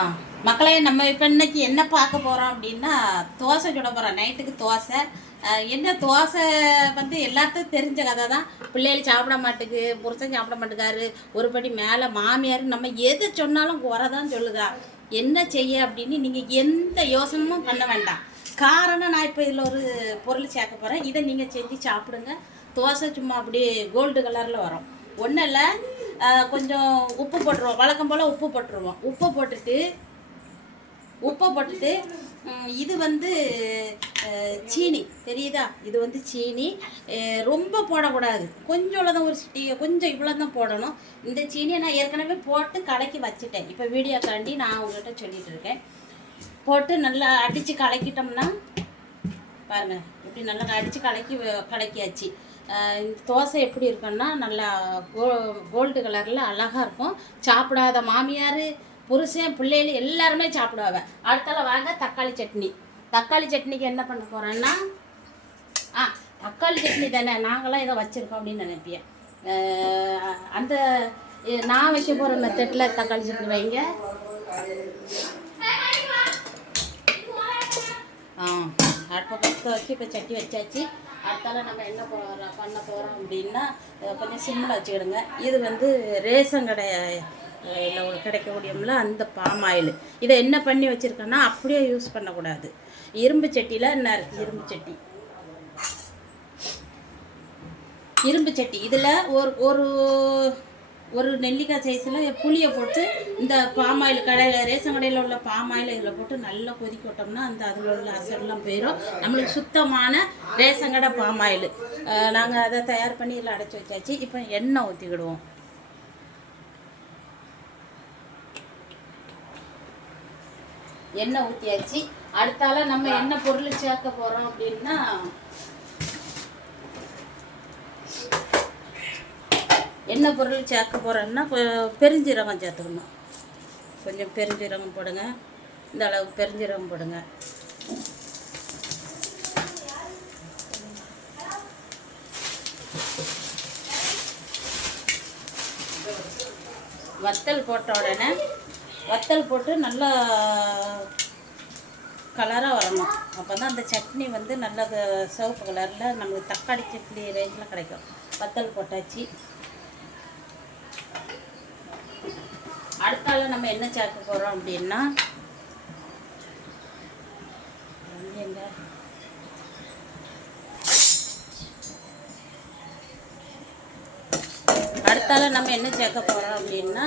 ஆ, மக்களே நம்ம இப்போ இன்னைக்கு என்ன பார்க்க போகிறோம் அப்படின்னா தோசை சுட போகிறோம் நைட்டுக்கு தோசை. என்ன தோசை வந்து எல்லாத்தையும் தெரிஞ்ச கதை தான். பிள்ளைகள் சாப்பிட மாட்டேங்கு புருஷன் சாப்பிட மாட்டேங்காரு ஒரு படி மேலே மாமியார் நம்ம எது சொன்னாலும் குறை தான் சொல்லுதா. என்ன செய்ய அப்படின்னு நீங்கள் எந்த யோசனமும் பண்ண வேண்டாம். காரணம் நான் இப்போ இதில் ஒரு பொருள் சேர்க்க போகிறேன் இதை நீங்கள் செஞ்சு சாப்பிடுங்க. தோசை சும்மா அப்படியே கோல்டு கலரில் வரும். ஒன்றும் இல்லை கொஞ்சம் உப்பு போட்டுருவோம். வழக்கம் போல் உப்பு போட்டுருவோம். உப்பு போட்டுட்டு உப்பை போட்டுட்டு இது வந்து சீனி. தெரியுதா? இது வந்து சீனி. ரொம்ப போடக்கூடாது. கொஞ்சம் தான் ஒரு சிட்டி கொஞ்சம் இவ்வளோ தான் போடணும். இந்த சீனியை நான் ஏற்கனவே போட்டு கலக்கி வச்சுட்டேன். இப்போ வீடியோக்காண்டி நான் உங்கள்கிட்ட சொல்லிகிட்டு இருக்கேன். போட்டு நல்லா அடித்து கலக்கிட்டோம்னா பாருங்கள் இப்படி நல்லா அடித்து கலக்கி வ- கலக்கியாச்சு. இந்த தோசை எப்படி இருக்குன்னா நல்லா கோ கோல்டு கலரில் அழகாக இருக்கும். சாப்பிடாத மாமியார் புருஷன் பிள்ளைகள் எல்லாருமே சாப்பிடுவாங்க. அடுத்தால வாங்க தக்காளி சட்னி. தக்காளி சட்னிக்கு என்ன பண்ண போகிறேன்னா ஆ தக்காளி சட்னி தானே நாங்களாம் இதை வச்சுருக்கோம் அப்படின்னு நினைப்பேன் அந்த நான் வைக்க போகிற மெத்தட்டில் தக்காளி சட்னி வைங்க. ஆ அடுப்ப வச்சு இப்போ சட்டி வச்சாச்சு. அடுத்தால நம்ம என்ன போகிறோம் பண்ண போகிறோம் அப்படின்னா கொஞ்சம் சிம்மில் வச்சுக்கிடுங்க. இது வந்து ரேஷன் கடை இல்லை கிடைக்கக்கூடியமில்ல அந்த பாம் ஆயில். இதை என்ன பண்ணி வச்சுருக்கேன்னா அப்படியே யூஸ் பண்ணக்கூடாது. இரும்பு சட்டியில் என்ன இருக்குது இரும்பு சட்டி. இரும்பு சட்டி. இதில் ஒரு ஒரு ஒரு நெல்லிக்காய் சைஸில் புளியை போட்டு இந்த பாம் ஆயில் கடையில் ரேஷன் கடையில் உள்ள ஆயில் இதில் போட்டு நல்லா கொதிக்க விட்டோம்னா அந்த அதில் உள்ள அசடெல்லாம் போயிடும் நம்மளுக்கு சுத்தமான ரேஷன் கடை பாமாயில் நாங்கள் அதை தயார் பண்ணி இதில் அடைச்சி வச்சாச்சு. இப்போ எண்ணெய் ஊற்றிக்கிடுவோம் எண்ணெய் ஊற்றியாச்சு அடுத்தால நம்ம என்ன பொருள் சேர்க்க போகிறோம் அப்படின்னா என்ன பொருள் சேர்க்க போகிறோன்னா பெருஞ்சீரகம் சேர்த்துக்கணும். கொஞ்சம் பெருஞ்சீரகம் போடுங்க. இந்த அளவுக்கு பெருஞ்சீரகம் போடுங்க. வத்தல் போட்ட உடனே வத்தல் போட்டு நல்லா கலராக வரணும். அப்போ தான் அந்த சட்னி வந்து நல்ல சிவப்பு கலரில் நம்மளுக்கு தக்காளி சட்னி ரேஞ்சில் கிடைக்கும். வத்தல் போட்டாச்சு. அடுத்தால நம்ம என்ன சேர்க்க போகிறோம் அப்படின்னா அடுத்தால நம்ம என்ன சேர்க்க போகிறோம் அப்படின்னா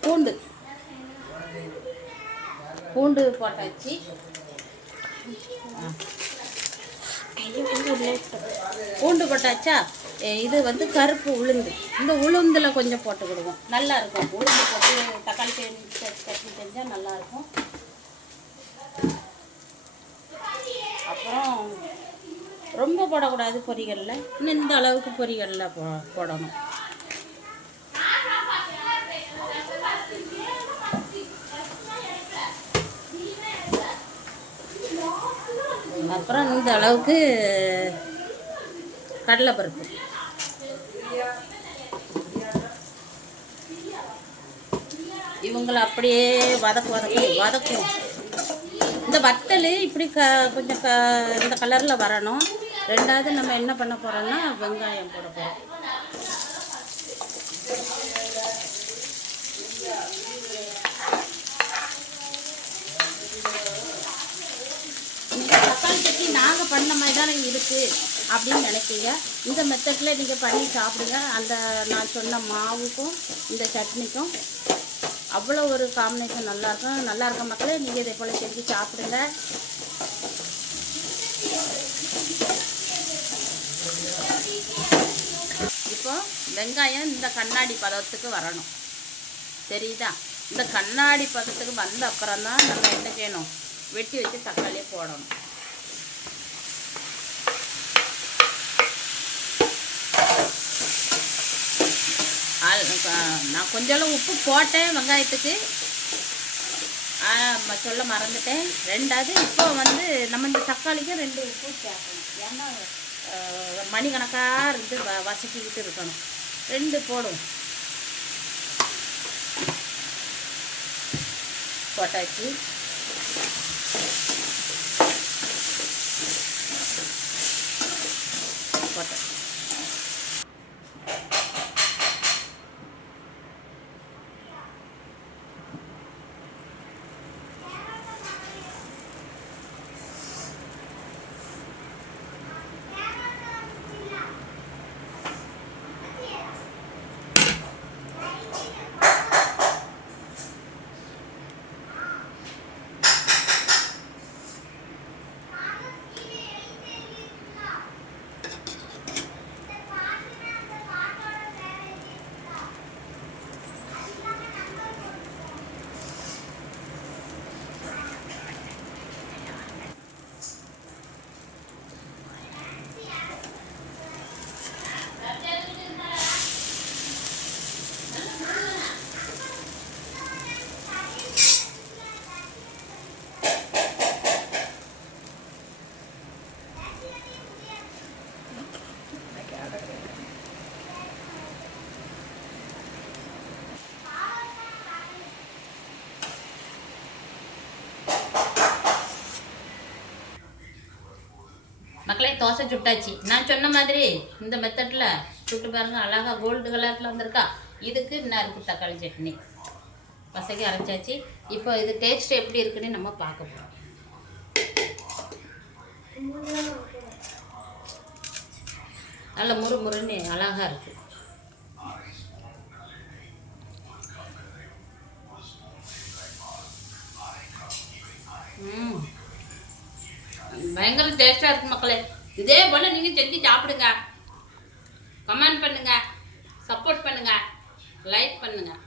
பூண்டு. பூண்டு போட்டாச்சு. பூண்டு போட்டாச்சா? இது வந்து கருப்பு உளுந்து. இந்த உளுந்தில் கொஞ்சம் போட்டுக்கிடுவோம். நல்லாயிருக்கும். உளுந்து போட்டு தக்காளி சட்னி செஞ்சால் நல்லாயிருக்கும். அப்புறம் ரொம்ப போடக்கூடாது பொரிகளில். இன்னும் இந்த அளவுக்கு பொரிகளில் போ போடணும். அப்புறம் இந்த அளவுக்கு கடலைப்பருப்பு. இவங்களை அப்படியே வதக்கு வதக்கு வதக்கும் இந்த வத்தல் இப்படி க கொஞ்சம் க இந்த கலரில் வரணும். ரெண்டாவது நம்ம என்ன பண்ண போகிறோம்னா வெங்காயம் போட போகிறோம் தக்காளி சட்னி நாங்கள் பண்ண மாதிரி தானே இருக்குது அப்படின்னு நினைப்பீங்க இந்த மெத்தடில் நீங்கள் பண்ணி சாப்பிடுங்க. அந்த நான் சொன்ன மாவுக்கும் இந்த சட்னிக்கும். அவ்வளோ ஒரு காம்பினேஷன் நல்லாயிருக்கும் நல்லா இருக்க மக்களே நீங்கள் இதே போல் செஞ்சு சாப்பிடுங்க. இப்போ வெங்காயம் இந்த கண்ணாடி பதத்துக்கு வரணும். தெரியுதா? இந்த கண்ணாடி பதத்துக்கு வந்த அப்புறம் தான் நம்ம என்ன செய்யணும்? வெட்டி வச்சு தக்காளியை போடணும் ஆ- ஆ, நான் கொஞ்சளவு உப்பு போட்டேன் வெங்காயத்துக்கு. சொல்ல மறந்துட்டேன். ரெண்டாவது இப்போ வந்து நம்ம இந்த தக்காளிக்கும் ரெண்டு உப்பு சேர்க்கணும். ஏன்னா மணிக்கணக்காக இருந்து வ வசக்கிக்கிட்டு இருக்கணும். ரெண்டு போடும் போட்டாச்சு. மக்களே தோசை சுட்டாச்சு. நான் சொன்ன மாதிரி இந்த மெத்தடில் சுட்டு பாருங்க அழகா கோல்டு கலரில் வந்திருக்கா. இதுக்கு என்ன இருக்குது தக்காளி சட்னி? பசைக்கு அரைச்சாச்சு. இப்போ இது டேஸ்ட் எப்படி இருக்குன்னு நம்ம பார்க்க போகிறோம் நல்ல முறு முறுன்னு அழகா இருக்கு. பயங்கர டேஸ்டாக இருக்கு மக்களே. இதே போல் நீங்கள் செஞ்சு சாப்பிடுங்க. கமெண்ட் பண்ணுங்கள் சப்போர்ட் பண்ணுங்கள் லைக் பண்ணுங்கள்